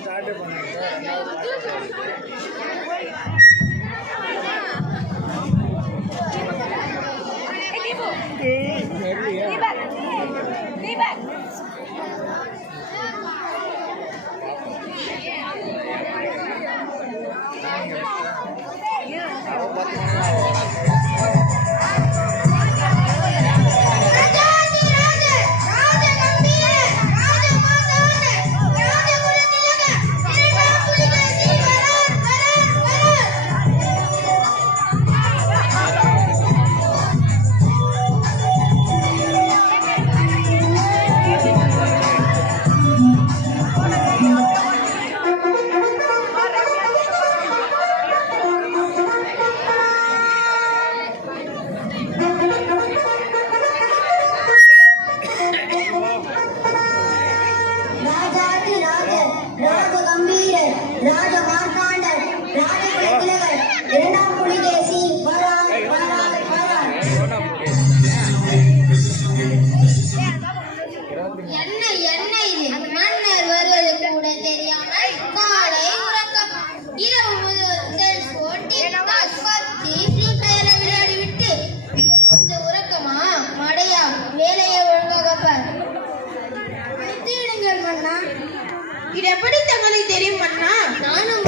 Start பண்ணுங்க. இது எப்படி தங்களுக்கு தெரியும் அண்ணா? நானும்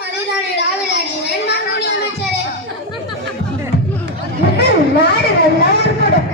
மலைதானே ராவிலாடி நான் நோடி அமைச்சரே. நாடு நல்லா இருக்கணும்.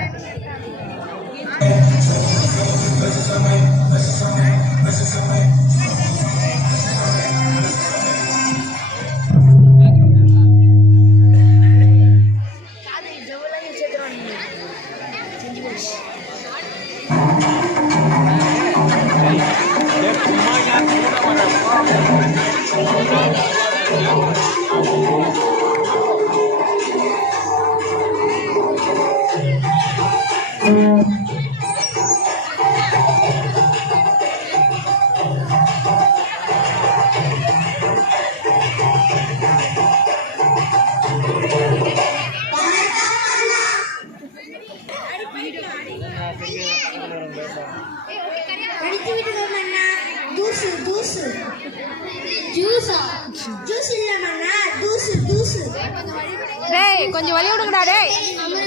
கொஞ்சம் வழி விடுங்கடா.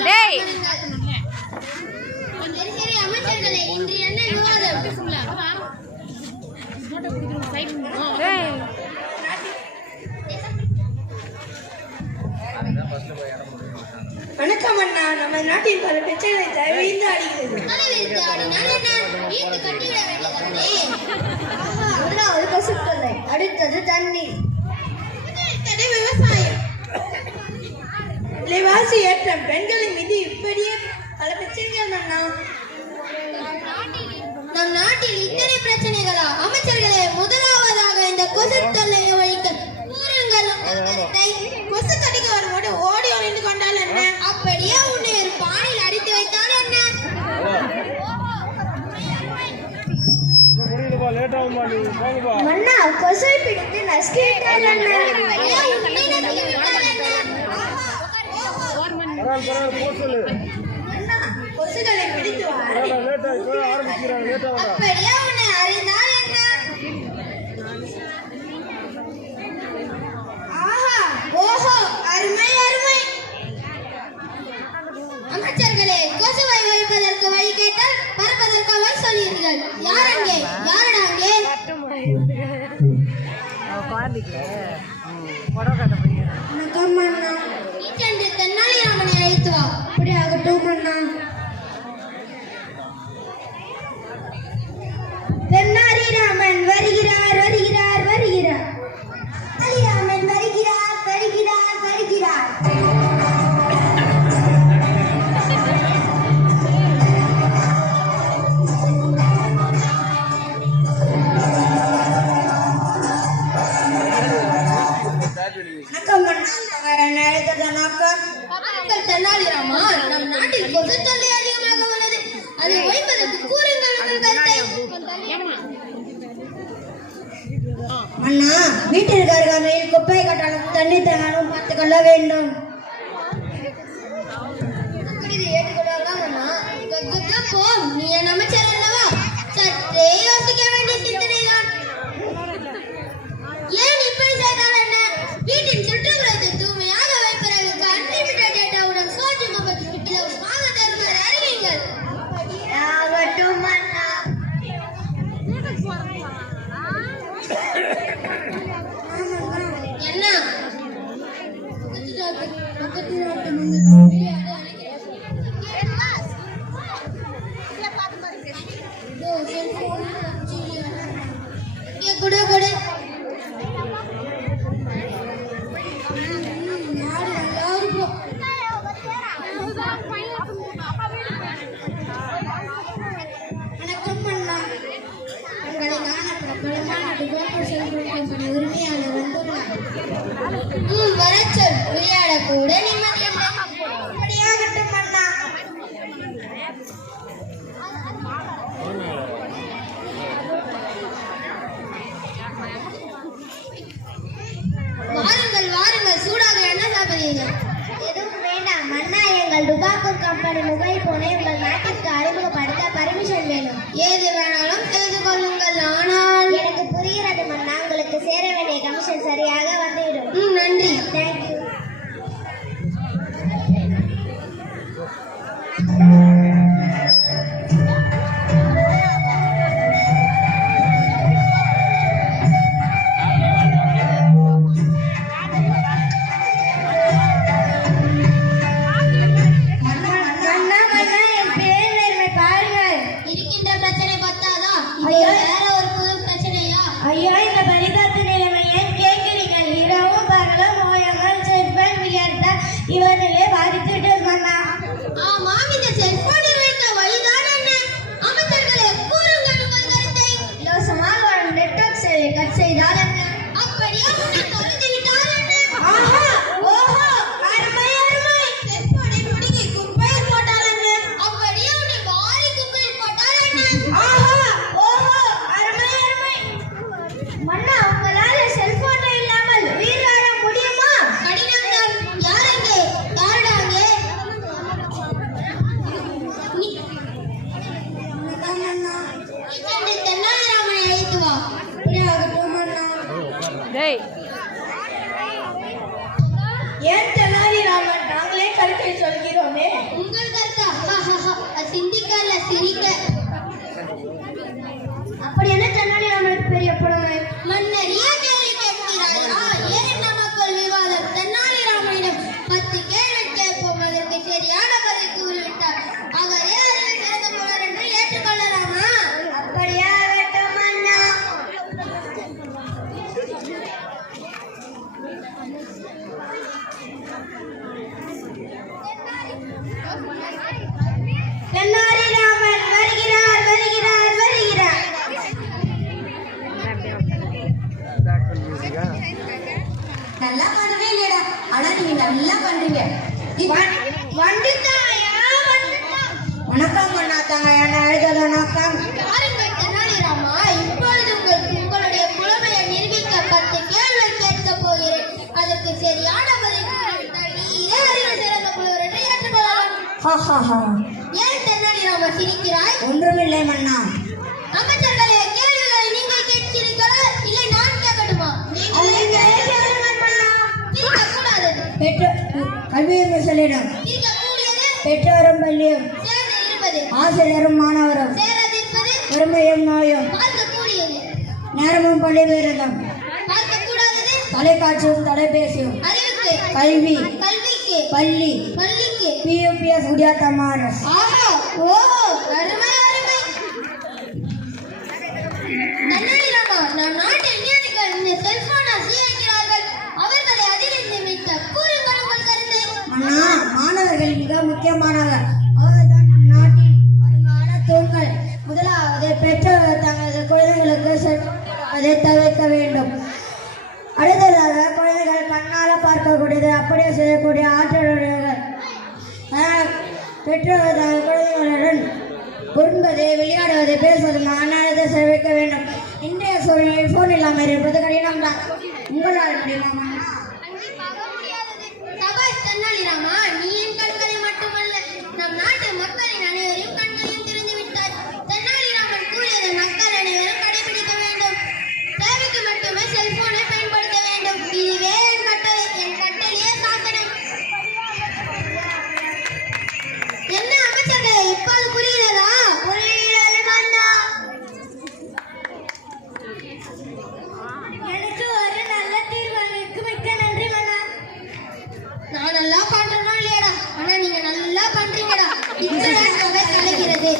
டேய் டேய் அமைச்சர்களே, இன்று என்ன விவாதம்? வணக்கம் அண்ணா. நம்ம நாட்டில் பல பிரச்சனைகளை தவிர்த்து அடிக்கிறது. முதலாவது பசுத்தொல்லை, அடுத்தது தண்ணீர், விவசாயம், விலைவாசி ஏற்றம், பெண்களின் மீது இப்படியே பல பிரச்சனைகள் அண்ணா. நம் நாட்டில் இத்தனை பிரச்சனைகளா? அமைச்சர்களே, முதலாவதாக இந்த கொசு தொல்லையை ஒழிக்க கூறுங்கள். கொசு கடிக்க வரும்போது ஓடி ஒளிந்து கொண்டால் என்ன? அப்படியே உன்னை ஒரு பானையில் அடித்து வைத்தால் என்ன? மன்னா, கொசை பிடித்து நசுக்கிவிட்டால் என்ன? கொசுகளை பிடித்து அப்படியே உன்னை அறிந்தால் என்ன? ஆஹா, ஓஹோ, அருமை அருமை. அமைச்சர்களே, கொசுவை ஒழிப்பதற்கு வழி கேட்டால் பறப்பதற்கு வழி சொல்லுங்கள். யார் அங்கே? யாரடா அங்கே? வணக்கம் அண்ணா. நீ சென்று தென்னாலிராமனை அழைத்து வா. அப்படி ஆகட்டும் அண்ணா. தென்னாலிராமன் வருகிறார் வருகிறார் வருகிறார். தென்னாலிராமன் வருகிறார் வருகிறார் வருகிறார். வணக்கம் அண்ணா. நோக்கம் அண்ணா வீட்டிற்கு அருகாமையில் குப்பை கட்டாலும் தண்ணி தராலும் பார்த்துக் கொள்ள வேண்டும். நீ என் அமைச்சர் அல்லவா? சற்றே யோசிக்க வேண்டிய சிந்தனைதான். ஏன் இப்படி செய்தால் என்ன? வீட்டின் சுற்றுப்புறத்தை தூய்மையாக வைப்பதற்கு அன்லிமிட்டட் டேட்டாவுடன் சோர்ஜ் மொபைல் இலவசமாக தருமாறு அறிவிங்கள். ஆகட்டும் அண்ணா. என்ன கொடு கொடு. வணக்கம் அண்ணா. உங்களை காண பிரபலமான டிபேட்டர் செல்போன் உரிமையாளர் வந்துள்ளார். வரச்சொல் விளையாட கூட நிம்மதியில்லை. அப்படியாகட்டும் அண்ணா. வாருங்கள் வாருங்கள், சூடாக என்ன சாப்பிடுறீர்கள்? எதுவும் வேண்டாம் அண்ணா. எங்கள் டுபாக்கூர் கம்பெனி மொபைல் போனை உங்கள் நாட்டிற்கு அறிமுகப்படுத்த பர்மிஷன் வேணும். ஏது வேணாலும் செய்து கொள்ளுங்கள். ஆனால் எனக்கு புரிகிறது அண்ணா. உங்களுக்கு சேர வேண்டிய கமிஷன் சரியாக வந்துவிடும். நன்றி. தேங்க்யூ. ஐயா, இந்த பனிக்காத்து நிலைமை ஏன் கேட்கிறீர்கள்? இரவும் பகலும் நோயங்கள் செல்போன் வியர்த்த இவர்களே பாதித்துட்டு மன்னா. ஆமாம், இந்த செல்போனில் இருக்க வழிதான் என்ன? அமைச்சர்களே கூறுங்கள் உங்கள் கருத்தை. இலவசமாக வரும் நெட்வொர்க் சேவை கட் செய்தால் என்ன? அப்படியே உன்னை தொலைத்து விட்டால் என்ன? ஆஹா, ஓஹோ, அருமை அருமை. செல்போனை பிடிக்கி குப்பையில் போட்டால் என்ன? அப்படியே உன்னை வாரி குப்பையில் போட்டால் என்ன? ஆஹா, ஓஹோ, அருமை அருமை. மன்னா, உங்களால செல்போன் இல்லாமல் உயிர் வாழ முடியுமா? கடினம்தான். யாருங்க யாருடாங்க? தென்னாலிராமனை அழைத்து வா. டேய் ஏன் தெனாலிராமன்? நாங்களே கருத்தை சொல்கிறோமே. உங்கள் கருத்தா? சிந்திக்கல சிரிக்க. அப்படி என்ன தெனாலிராமனுக்கு பெரிய புலமை? மன்னர் ஏன் கேள்வி கேட்கிறாயா? ஏன் நமக்குள் விவாதம்? தெனாலிராமனிடம் 10 கேள்வி கேட்போம். அதற்கு சரியான பதில் கூறிவிட்டார். அவரே அறிவில் சிறந்த புலவர் என்று ஏற்றுக்கொள்ளலாமா? அப்படியா வேண்டும் அண்ணா. தென்னாலிராமன் வருகிறார் வருகிறார் வருகிறார். நல்லா பண்ணவே இல்லையடா. ஆனா நீங்க நல்லா பண்றீங்க. வந்துட்டாயா? வணக்கம் அண்ணா. தாங்க என்ன அழுதல் வணக்கம். பாருங்கள் தெனாலிராமா, இப்பொழுது உங்களுடைய புலமையை நிரூபிக்க 10 கேள்வி கேட்க போகிறேன். அதற்கு சரியான பதில் கூறிவிட்டால் நீரே அறிவில் சிறந்த புலவர் என்று ஏற்றுக்கொள்ளலாம். ஏன் தெனாலிராமா சிரிக்கிறாய்? ஒன்றுமில்லை மன்னா. அமைச்சர்களே, கேள்விகளை நீங்கள் கேட்கிறீர்களா இல்லை நான் கேட்கட்டுமா? கல்வியிடம் பெற்றோரும் பள்ளியும் ஆசிரியரும் மாணவரும் வறுமையும் நோயும் நேரமும் பள்ளி விரதம் தொலைக்காட்சியும் தொலைபேசியும் கல்வி பள்ளி PUPS உடையாத்தமாரஸ். நம் நாட்டில் விஞ்ஞானிகள் இந்த செல்போனை சீரழிக்கிறார்கள். அவர்களை அதிலிருந்து மீட்க கூறுங்கள் உங்கள் கருத்தை. அண்ணா, மாணவர்கள் மிக முக்கியமானவர். அவர்தான் நம் நாட்டின் வருங்கால தூண்கள். முதலாவது பெற்றோர் தங்களது குழந்தைகளுக்கு அதை தவிர்க்க வேண்டும். அடுத்ததாக குழந்தைகள் கண்ணால பார்க்கக்கூடியது அப்படியே செய்யக்கூடிய ஆற்றலுடையவர்கள். பெற்றோர் தங்கள் குழந்தைகளுடன் உண்பது விளையாடுவது பேசுவது மாநாடு சேவிக்க வேண்டும். இன்றைய போன் இல்லாம இருப்பது கடினம் தான். உங்களால் முடியுமா? சபாஷ் தென்னாலிராமா, நீ என் கண்களை மட்டுமல்ல நம் நாட்டு மக்களின் அனைவரையும் கண்களையும் திறந்து விட்டாய். தென்னாலிராமன் கூறியதை மக்கள் அனைவரும் கடைபிடிக்க வேண்டும். தேவைக்கு மட்டுமே செல்போனை பயன்படுத்த வேண்டும். இதுவே என் கட்டளையே சாதனை. என்ன அமைச்சர்களே, இப்போது புரிகிறதா? புரிகிறது மன்னா. எனக்கு ஒரு நல்ல தீர்மானிக்கு மிக்க நன்றி மன்னா. நான் நல்லா பண்றேனோ இல்லையடா, ஆனா நீங்க நல்லா பண்றீங்கடா. இத்துடன் அவை கலைகிறது.